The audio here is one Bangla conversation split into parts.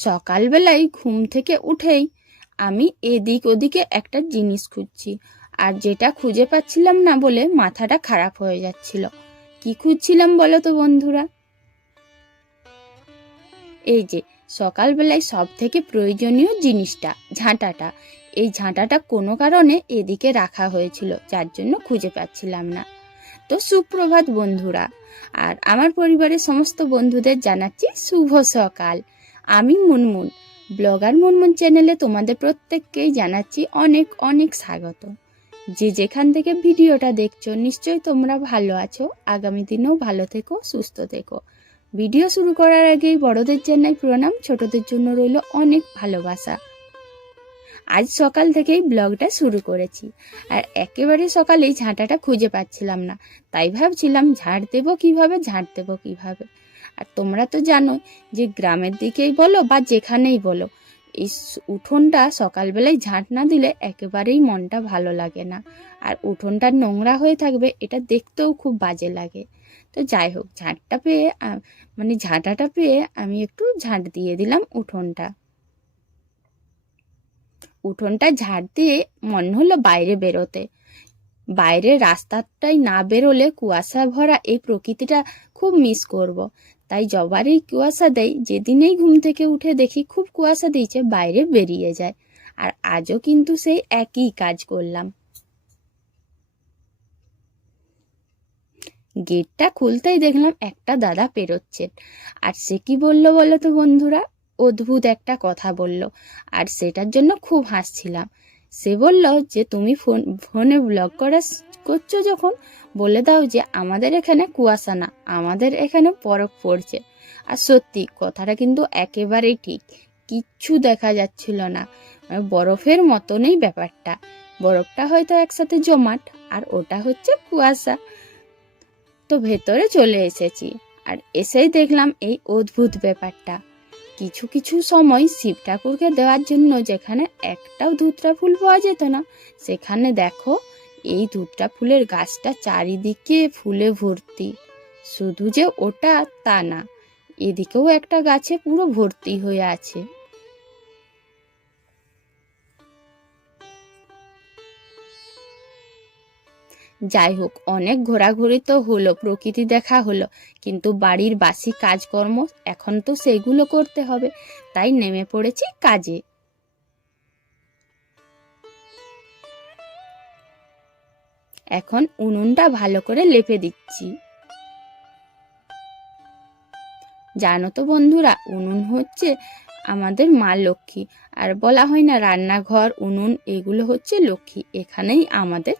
সকালবেলায় ঘুম থেকে উঠেই আমি এদিক ওদিকে একটা জিনিস খুঁজছি, আর যেটা খুঁজে পাচ্ছিলাম না বলে মাথাটা খারাপ হয়ে যাচ্ছিল। কি খুঁজছিলাম বলো তো বন্ধুরা? এই যে সকালবেলায় সব থেকে প্রয়োজনীয় জিনিসটা, ঝাঁটাটা। এই ঝাঁটাটা কোনো কারণে এদিকে রাখা হয়েছিল, যার জন্য খুঁজে পাচ্ছিলাম না। তো সুপ্রভাত বন্ধুরা, আর আমার পরিবারের সমস্ত বন্ধুদের জানাচ্ছি শুভ সকাল। আমি মুনমুন, ব্লগার মুনমুন চ্যানেলে তোমাদের প্রত্যেককেই জানাচ্ছি অনেক অনেক স্বাগত। যে যেখান থেকে ভিডিওটা দেখছো নিশ্চয়ই তোমরা ভালো আছো। আগামী দিনেও ভালো থেকো, সুস্থ থেকো। ভিডিও শুরু করার আগেই বড়দের জানাই প্রণাম, ছোটদের জন্য রইল অনেক ভালোবাসা। আজ সকাল থেকেই ব্লগটা শুরু করেছি, আর একেবারে সকালেই ঝাঁটাটা খুঁজে পাচ্ছিলাম না। তাই ভাবছিলাম ঝাঁট দেবো কিভাবে। আর তোমরা তো জানো যে গ্রামের দিকেই বলো বা যেখানেই বলো, এই উঠোনটা সকালবেলায় ঝাঁট না দিলে একেবারেই মনটা ভালো লাগে না। আর উঠোনটা নোংরা হয়ে থাকবে, এটা দেখতেও খুব বাজে লাগে। তো যাই হোক, ঝাঁটাটা পেয়ে আমি একটু ঝাঁট দিয়ে দিলাম উঠোনটা ঝাড় দিয়ে মনে হলো বাইরে বেরোতে। বাইরে রাস্তাটাই না বেরোলে কুয়াশা ভরা এই প্রকৃতিটা খুব মিস করব। তাই যবারই কুয়াশা দেয়, যেদিনেই ঘুম থেকে উঠে দেখি খুব কুয়াশা দিয়েছে, বাইরে বেরিয়ে যায়। আর আজও কিন্তু সেই একই কাজ করলাম। গেটটা খুলতেই দেখলাম একটা দাদা পেরোচ্ছেন। আর সে কি বললো বলো তো বন্ধুরা? অদ্ভুত একটা কথা বলল, আর সেটার জন্য খুব হাসছিলাম। সে বলল যে তুমি ফোনে ব্লগ করছো যখন, বলে দাও যে আমাদের এখানে কুয়াশা না, আমাদের এখানে বরফ পড়ছে। আর সত্যি কথাটা কিন্তু একেবারেই ঠিক, কিচ্ছু দেখা যাচ্ছিল না। বরফের মতনই ব্যাপারটা। বরফটা হয়তো একসাথে জমাট, আর ওটা হচ্ছে কুয়াশা। তো ভেতরে চলে এসেছি, আর এসেই দেখলাম এই অদ্ভুত ব্যাপারটা। কিছু কিছু সময় শিব ঠাকুরকে দেওয়ার জন্য যেখানে একটাও ধুতরা ফুল পাওয়া যেত না, সেখানে দেখো এই ধুতরা ফুলের গাছটা চারিদিকে ফুলে ভর্তি। শুধু যে ওটা তা না, এদিকেও একটা গাছে পুরো ভর্তি হয়ে আছে। যাই হোক, অনেক ঘোরাঘুরি তো হলো, প্রকৃতি দেখা হলো, কিন্তু বাড়ির বাসি কাজকর্ম এখন তো সেইগুলো করতে হবে। তাই নেমে পড়েছি কাজে। এখন উনুনটা ভালো করে লেপে দিচ্ছি। জানো তো বন্ধুরা, উনুন হচ্ছে আমাদের মা লক্ষ্মী। আর বলা হয় না, রান্নাঘর উনুন এগুলো হচ্ছে লক্ষ্মী। এখানেই আমাদের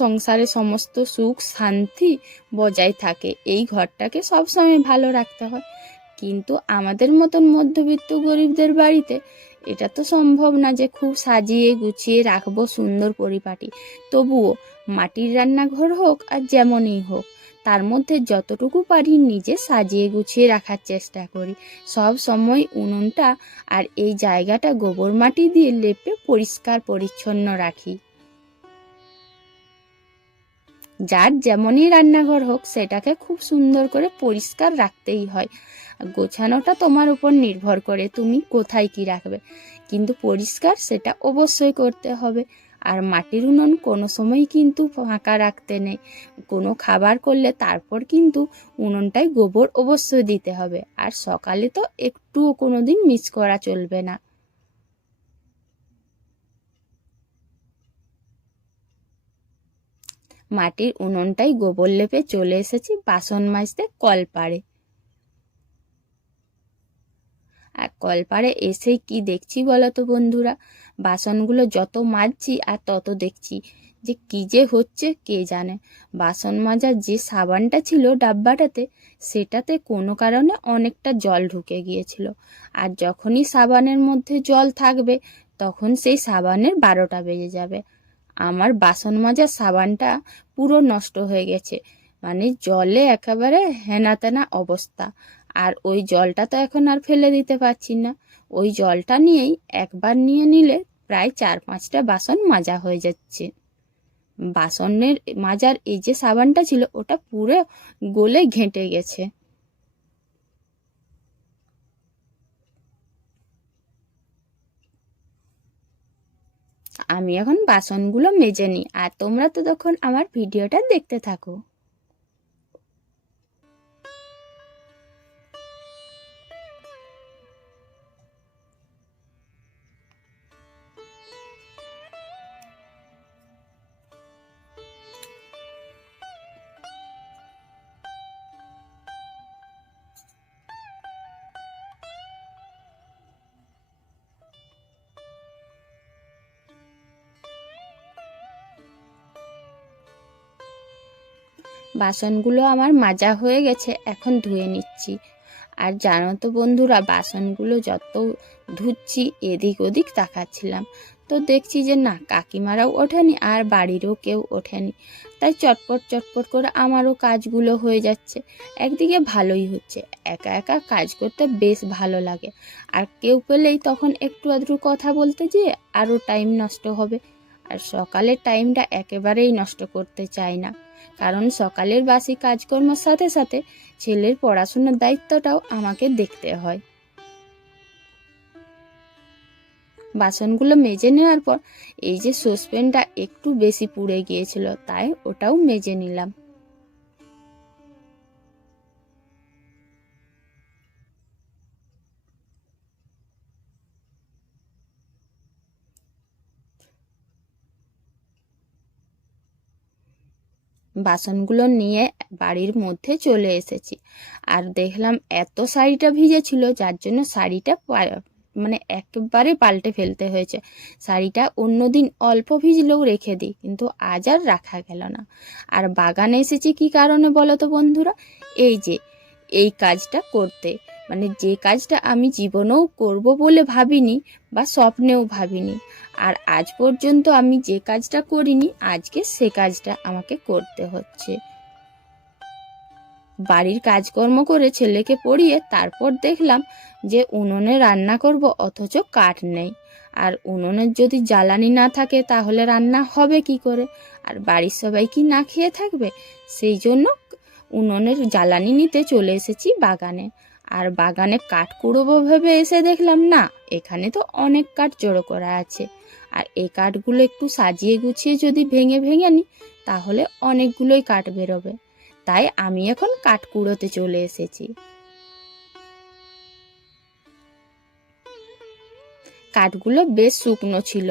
সংসারে সমস্ত সুখ শান্তি বজায় থাকে। এই ঘরটাকে সবসময় ভালো রাখতে হয়। কিন্তু আমাদের মতন মধ্যবিত্ত গরিবদের বাড়িতে এটা তো সম্ভব না যে খুব সাজিয়ে গুছিয়ে রাখবো সুন্দর পরিপাটি। তবুও মাটির রান্নাঘর হোক আর যেমনই হোক, তার মধ্যে যতটুকু পারি নিজে সাজিয়ে গুছিয়ে রাখার চেষ্টা করি। সব সময় উনুনটা আর এই জায়গাটা গোবর মাটি দিয়ে লেপে পরিষ্কার পরিচ্ছন্ন রাখি। যার যেমনই রান্নাঘর হোক, সেটাকে খুব সুন্দর করে পরিষ্কার রাখতেই হয়। গোছানোটা তোমার উপর নির্ভর করে তুমি কোথায় কি রাখবে, কিন্তু পরিষ্কার সেটা অবশ্যই করতে হবে। আর মাটির উনুন কোনো সময় কিন্তু ফাঁকা রাখতে নেই। কোনো খাবার করলে তারপর কিন্তু উনুনটায় গোবর অবশ্যই দিতে হবে। আর সকালে তো একটুও কোনোদিন মিস করা চলবে না। মাটির উনুনটাই গোবর লেপে চলে এসেছি বাসন মাজতে কলপাড়ে। আর কলপাড়ে এসে কি দেখছি বলো তো বন্ধুরা? বাসনগুলো যত মাজছি আর তত দেখছি যে কি যে হচ্ছে কে জানে। বাসন মাজার যে সাবানটা ছিল ডাব্বাটাতে, সেটাতে কোনো কারণে অনেকটা জল ঢুকে গিয়েছিল। আর যখনই সাবানের মধ্যে জল থাকবে, তখন সেই সাবানের 12টা বেজে যাবে। আমার বাসন মাজার সাবানটা পুরো নষ্ট হয়ে গেছে, জলে একেবারে হেনা তেনা অবস্থা। আর ওই জলটা তো এখন আর ফেলে দিতে পারছি না। ওই জলটা নিয়েই একবার নিয়ে নিলে প্রায় 4-5টা বাসন মাজা হয়ে যাচ্ছে। বাসনের মাজার এই যে সাবানটা ছিল, ওটা পুরো গলে ঘেঁটে গেছে। আমি এখন বাসনগুলো মেজে নিই, আর তোমরা তো তখন আমার ভিডিওটা দেখতে থাকো। বাসনগুলো আমার মাজা হয়ে গেছে, এখন ধুয়ে নিচ্ছি। আর জানো তো বন্ধুরা, বাসনগুলো যত ধুচ্ছি এদিক ওদিক তাকাচ্ছিলাম, তো দেখছি যে না, কাকিমারাও ওঠেনি আর বাড়িরও কেউ ওঠেনি। তাই চটপট চটপট করে আমারও কাজগুলো হয়ে যাচ্ছে। একদিকে ভালোই হচ্ছে, একা একা কাজ করতে বেশ ভালো লাগে। আর কেউ পেলেই তখন একটু আধটু কথা বলতে যেয়ে আরও টাইম নষ্ট হবে। আর সকালের টাইমটা একেবারেই নষ্ট করতে চাই না, কারণ সকালের বাসি কাজকর্মের সাথে সাথে ছেলের পড়াশোনার দায়িত্বটাও আমাকে দেখতে হয়। বাসনগুলো মেজে নেওয়ার পর এই যে সসপ্যানটা একটু বেশি পুড়ে গিয়েছিল, তাই ওটাও মেজে নিলাম। বাসনগুলো নিয়ে বাড়ির মধ্যে চলে এসেছি, আর দেখলাম এত শাড়িটা ভিজেছিল, যার জন্য শাড়িটা মানে একেবারে পাল্টে ফেলতে হয়েছে। শাড়িটা অন্যদিন অল্প ভিজলেও রেখে দিই, কিন্তু আজ আর রাখা গেল না। আর বাগানে এসেছি কি কারণে বলো তো বন্ধুরা? এই যে এই কাজটা করতে, মানে যে কাজটা আমি জীবনেও করব বলে ভাবিনি বা স্বপ্নেও ভাবিনি, আর আজ পর্যন্ত আমি যে কাজটা করিনি, আজকে সে কাজটা আমাকে করতে হচ্ছে। বাড়ির কাজকর্ম করে ছেলেকে পড়িয়ে তারপর দেখলাম যে উনুনে রান্না করব, অথচ কাঠ নেই। আর উনুনের যদি জ্বালানি না থাকে তাহলে রান্না হবে কি করে? আর বাড়ির সবাই কি না খেয়ে থাকবে? সেই জন্য উনুনের জ্বালানি নিতে চলে এসেছি বাগানে। আর বাগানে কাঠ কুড়োবো ভেবে এসে দেখলাম না, এখানে তো অনেক কাঠ জড়ো করা আছে। আর এই কাঠগুলো একটু সাজিয়ে গুছিয়ে যদি ভেঙে ভেঙে নিই, তাহলে অনেকগুলোই কাঠ বেরোবে। তাই আমি এখন কাঠ কুড়োতে চলে এসেছি। কাঠগুলো বেশ শুকনো ছিল,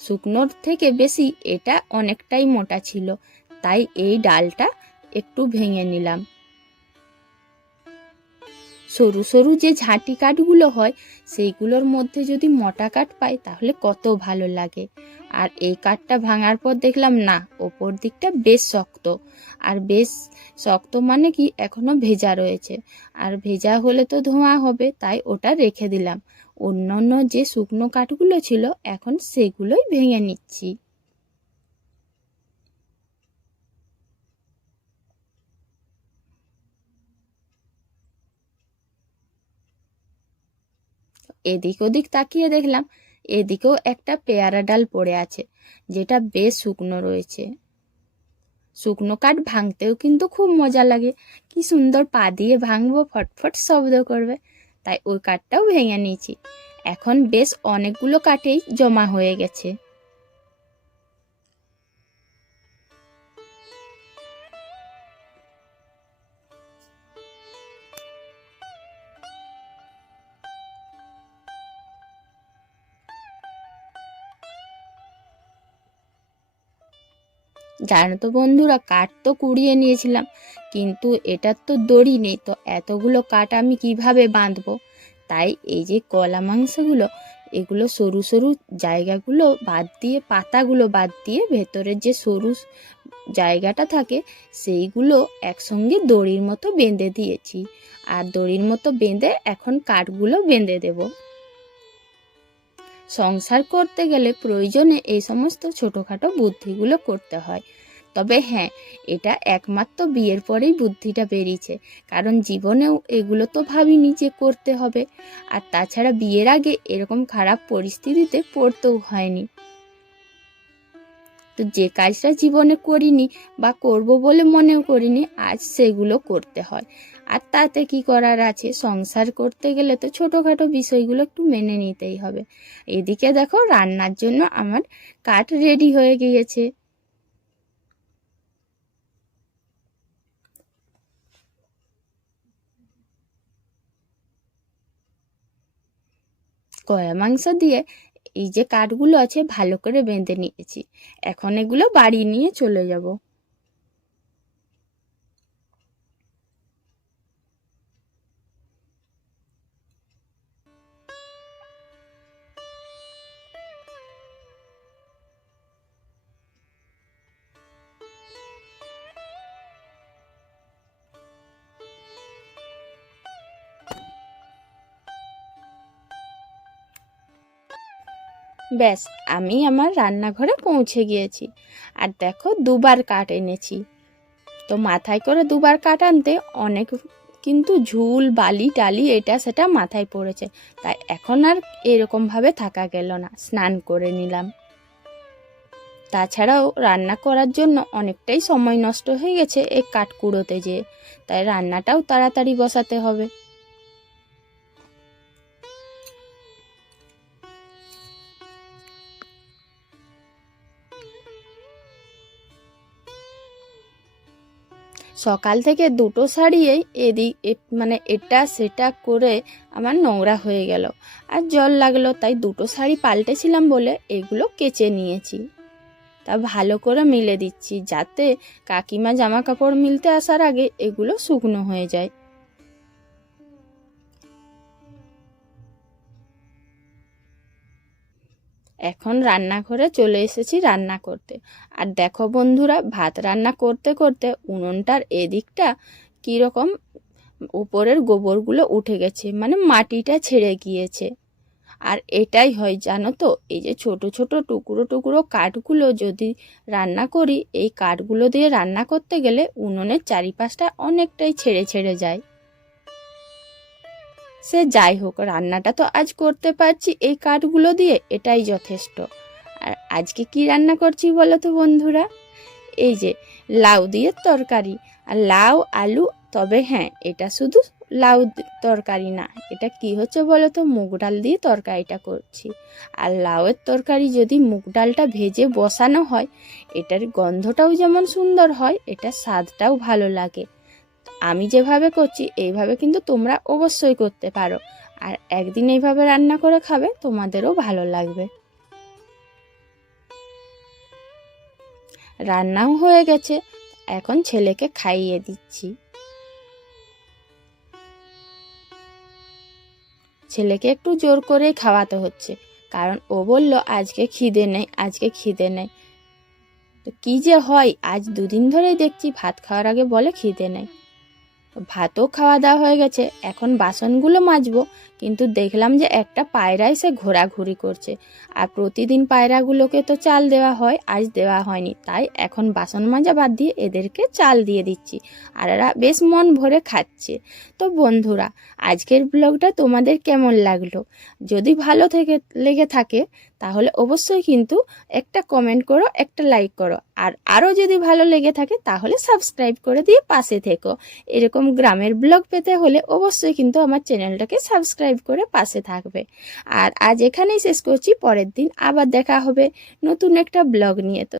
শুকনোর থেকে বেশি এটা অনেকটাই মোটা ছিল, তাই এই ডালটা একটু ভেঙে নিলাম। সরু সরু যে ঝাঁটি কাঠগুলো হয়, সেইগুলোর মধ্যে যদি মোটা কাঠ পাই তাহলে কত ভালো লাগে। আর এই কাঠটা ভাঙার পর দেখলাম না, ওপর দিকটা বেশ শক্ত। আর বেশ শক্ত মানে কি, এখনো ভেজা রয়েছে। আর ভেজা হলে তো ধোঁয়া হবে, তাই ওটা রেখে দিলাম। অন্যান্য যে শুকনো কাঠগুলো ছিল, এখন সেগুলোই ভেঙে নিচ্ছি। এদিক ওদিক তাকিয়ে দেখলাম এদিকেও একটা পেয়ারা ডাল পড়ে আছে, যেটা বেশ শুকনো রয়েছে। শুকনো কাঠ ভাঙতেও কিন্তু খুব মজা লাগে, কি সুন্দর পা দিয়ে ভাঙবো, ফটফট শব্দ করবে। তাই ওই কাঠটাও ভেঙে নিয়েছি। এখন বেশ অনেকগুলো কাঠেই জমা হয়ে গেছে। জানো তো বন্ধুরা, কাঠ তো কুড়িয়ে নিয়েছিলাম, কিন্তু এটার তো দড়ি নেই, তো এতগুলো কাঠ আমি কিভাবে বাঁধবো? তাই এই যে কলা মাংসগুলো, এগুলো সরু সরু জায়গাগুলো বাদ দিয়ে, পাতাগুলো বাদ দিয়ে, ভেতরের যে সরু জায়গাটা থাকে সেইগুলো একসঙ্গে দড়ির মতো বেঁধে দিয়েছি। আর দড়ির মতো বেঁধে এখন কাঠগুলো বেঁধে দেবো। সংসার করতে গেলে প্রয়োজনে এই সমস্ত ছোটোখাটো বুদ্ধিগুলো করতে হয়। তবে হ্যাঁ, এটা একমাত্র বিয়ের পরেই বুদ্ধিটা বেরিয়েছে, কারণ জীবনেও এগুলো তো ভাবিনি যে করতে হবে। আর তাছাড়া বিয়ের আগে এরকম খারাপ পরিস্থিতিতে পড়তেও হয়নি। তো যে কাজটা জীবনে করিনি বা করব বলে মনেও করিনি, আজ সেগুলো করতে হয়। আর তাতে কি করার আছে, সংসার করতে গেলে তো ছোটোখাটো বিষয়গুলো একটু মেনে নিতেই হবে। এদিকে দেখো রান্নার জন্য আমার কাঠ রেডি হয়ে গিয়েছে। কয়া মাংস দিয়ে এই যে কাঠগুলো আছে ভালো করে বেঁধে নিয়েছি। এখন এগুলো বাড়ি নিয়ে চলে যাব। ব্যাস, আমি আমার রান্নাঘরে পৌঁছে গিয়েছি। আর দেখো দুবার কাঠ এনেছি। তো মাথায় করে দুবার কাঠ আনতে অনেক কিন্তু ঝুল বালি টালি এটা সেটা মাথায় পড়েছে, তাই এখন আর এরকমভাবে থাকা গেল না, স্নান করে নিলাম। তাছাড়াও রান্না করার জন্য অনেকটাই সময় নষ্ট হয়ে গেছে এই কাঠ কুড়োতে যেয়ে, তাই রান্নাটাও তাড়াতাড়ি বসাতে হবে। সকাল থেকে দুটো শাড়িয়েই মানে এটা সেটা করে আমার নোংরা হয়ে গেল, আর জল লাগলো, তাই দুটো শাড়ি পাল্টেছিলাম বলে এগুলো কেচে নিয়েছি। তা ভালো করে মিলে দিচ্ছি যাতে কাকিমা জামা কাপড় মিলতে আসার আগে এগুলো শুকনো হয়ে যায়। এখন রান্নাঘরে চলে এসেছি রান্না করতে। আর দেখো বন্ধুরা, ভাত রান্না করতে করতে উনুনটার এদিকটা কীরকম উপরের গোবরগুলো উঠে গেছে, মানে মাটিটা ছেড়ে গিয়েছে। আর এটাই হয় জানো তো, এই যে ছোট ছোট টুকরো টুকরো কাঠগুলো যদি রান্না করি, এই কাঠগুলো দিয়ে রান্না করতে গেলে উনুনের চারিপাশটা অনেকটাই ছেড়ে ছেড়ে যায়। সে যাই হোক, রান্নাটা তো আজ করতে পারছি এই কাঠগুলো দিয়ে, এটাই যথেষ্ট। আর আজকে কি রান্না করছি বলো তো বন্ধুরা, এই যে লাউ দিয়ে তরকারি। আর লাউ আলু, তবে হ্যাঁ এটা শুধু লাউ তরকারি না, এটা কি হচ্ছে বলো তো, মুগ ডাল দিয়ে তরকারিটা করছি। আর লাউয়ের তরকারি যদি মুগ ডালটা ভেজে বসানো হয়, এটার গন্ধটাও যেমন সুন্দর হয়, এটা স্বাদটাও ভালো লাগে। আমি যেভাবে করছি এইভাবে কিন্তু তোমরা অবশ্যই করতে পারো, আর একদিন এইভাবে রান্না করে খাবে, তোমাদেরও ভালো লাগবে। রান্নাও হয়ে গেছে, এখন ছেলেকে খাইয়ে দিচ্ছি। ছেলেকে একটু জোর করেই খাওয়াতে হচ্ছে, কারণ ও বলল আজকে খিদে নেই, আজকে খিদে নেই। তো কি যে হয়, আজ দুদিন ধরেই দেখছি ভাত খাওয়ার আগে বলে খিদে নেই। ভাতও খাওয়া দাওয়া হয়ে গেছে, এখন বাসনগুলো মাজবো। কিন্তু দেখলাম যে একটা পায়রা এসে ঘোরাঘুরি করছে, আর প্রতিদিন পায়রাগুলোকে তো চাল দেওয়া হয়, আজ দেওয়া হয়নি, তাই এখন বাসন মাজা বাদ দিয়ে এদেরকে চাল দিয়ে দিচ্ছি। আর এরা বেশ মন ভরে খাচ্ছে। তো বন্ধুরা, আজকের ব্লগটা তোমাদের কেমন লাগলো? যদি ভালো লেগে থাকে তাহলে অবশ্যই কিন্তু একটা কমেন্ট করো, একটা লাইক করো। আর আরও যদি ভালো লেগে থাকে তাহলে সাবস্ক্রাইব করে দিয়ে পাশে থেকো। এরকম গ্রামের ব্লগ পেতে হলে অবশ্যই কিন্তু আমার চ্যানেলটাকে সাবস্ক্রাইব করে পাশে থাকবে। আর আজ এখানেই শেষ করছি, পরের দিন আবার দেখা হবে নতুন একটা ব্লগ নিয়ে। তো